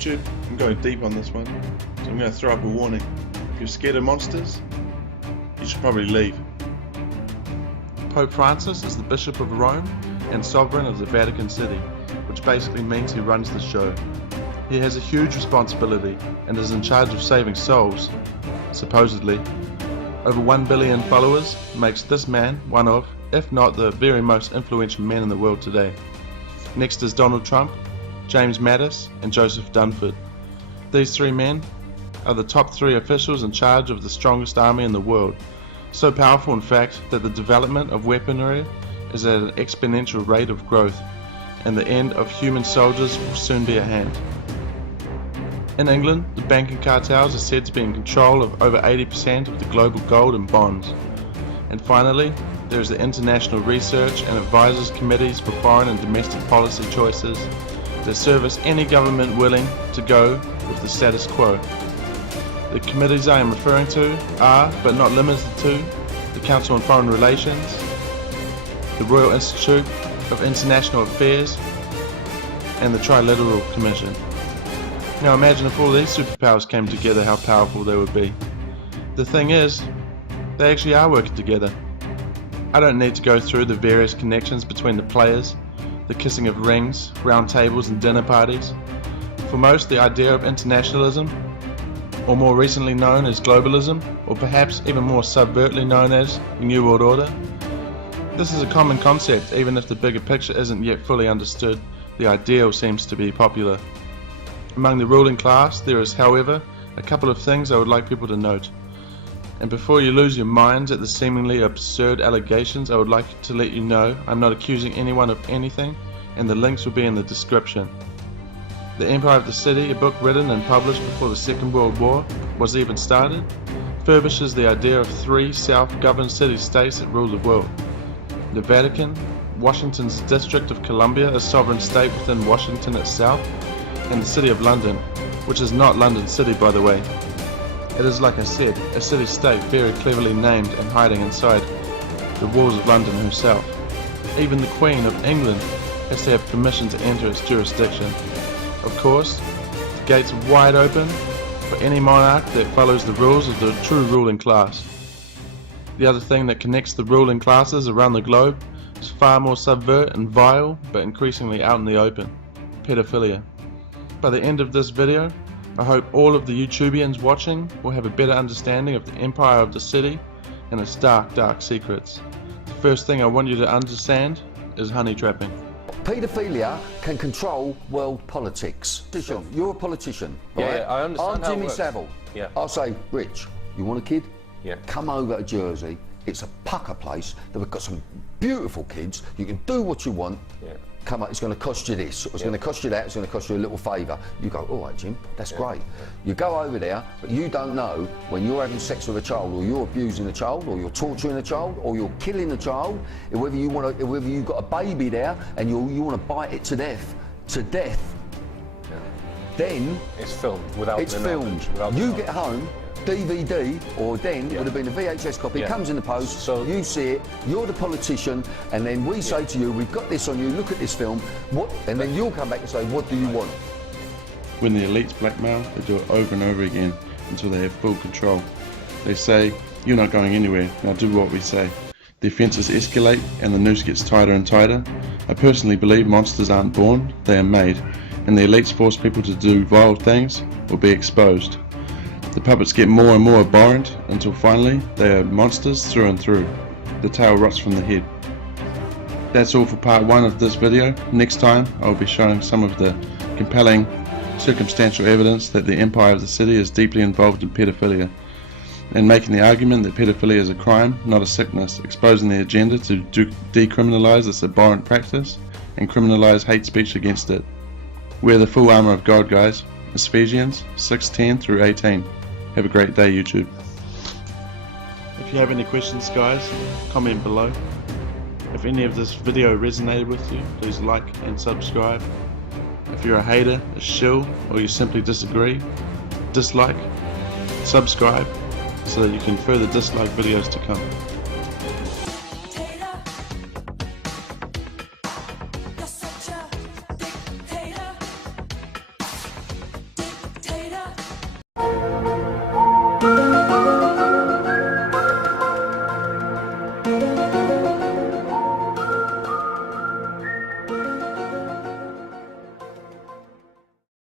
YouTube, I'm going deep on this one, so I'm going to throw up a warning. If you're scared of monsters, you should probably leave. Pope Francis is the Bishop of Rome and Sovereign of the Vatican City, which basically means he runs the show. He has a huge responsibility and is in charge of saving souls, supposedly. Over 1 billion followers makes this man one of, if not the very most influential men in the world today. Next is Donald Trump, James Mattis and Joseph Dunford. These three men are the top 3 officials in charge of the strongest army in the world. So powerful in fact that the development of weaponry is at an exponential rate of growth, and the end of human soldiers will soon be at hand. In England, the banking cartels are said to be in control of over 80% of the global gold and bonds. And finally, there is the International Research and Advisors Committees for Foreign and Domestic Policy Choices that service any government willing to go with the status quo. The committees I am referring to are, but not limited to, the Council on Foreign Relations, the Royal Institute of International Affairs, and the Trilateral Commission. Now imagine if all these superpowers came together, how powerful they would be. The thing is, they actually are working together. I don't need to go through the various connections between the players, the kissing of rings, round tables and dinner parties. For most, the idea of internationalism, or more recently known as globalism, or perhaps even more subvertly known as the New World Order. This is a common concept, even if the bigger picture isn't yet fully understood. The ideal seems to be popular. Among the ruling class, there is, however, a couple of things I would like people to note. And before you lose your minds at the seemingly absurd allegations, I would like to let you know I'm not accusing anyone of anything, and the links will be in the description. The Empire of the City, a book written and published before the Second World War was even started, furbishes the idea of 3 self-governed city-states that rule the world. The Vatican, Washington's District of Columbia, a sovereign state within Washington itself, and the City of London, which is not London City by the way. It is, like I said, a city-state very cleverly named and hiding inside the walls of London herself. Even the Queen of England has to have permission to enter its jurisdiction. Of course, the gates are wide open for any monarch that follows the rules of the true ruling class. The other thing that connects the ruling classes around the globe is far more subvert and vile, but increasingly out in the open: pedophilia. By the end of this video, I hope all of the YouTubians watching will have a better understanding of the Empire of the City and its dark, dark secrets. The first thing I want you to understand is honey trapping. Paedophilia can control world politics. You're a politician, right? Yeah, I understand. I'm Jimmy Savile. Yeah. I'll say, Rich, you want a kid? Yeah. Come over to Jersey. It's a pucker place. They've got some beautiful kids. You can do what you want. Yeah. Come on, it's going to cost you this, it's going to cost you that, it's going to cost you a little favour. You go, all right, Jim, that's great. Yeah. You go over there, but you don't know when you're having sex with a child, or you're abusing a child, or you're torturing a child, or you're killing a child, whether you've got a baby there and you want to bite it to death. Yeah. Then it's filmed without. It's filmed. You get home. DVD, or then would have been a VHS copy, comes in the post, so you see it, you're the politician, and then we say to you, we've got this on you, look at this film, and then you'll come back and say, what do you want? When the elites blackmail, they do it over and over again until they have full control. They say, you're not going anywhere, now do what we say. The offences escalate and the noose gets tighter and tighter. I personally believe monsters aren't born, they are made, and the elites force people to do vile things or be exposed. The puppets get more and more abhorrent until finally they are monsters through and through. The tail rots from the head. That's all for part 1 of this video. Next time I will be showing some of the compelling circumstantial evidence that the Empire of the City is deeply involved in pedophilia, and making the argument that pedophilia is a crime, not a sickness, exposing the agenda to decriminalise this abhorrent practice and criminalise hate speech against it. Wear the full armour of God, guys. Ephesians 6:10 through 18. Have a great day, YouTube. If you have any questions, guys, comment below. If any of this video resonated with you, please like and subscribe. If you're a hater, a shill, or you simply disagree, dislike, subscribe, so that you can further dislike videos to come. Bye.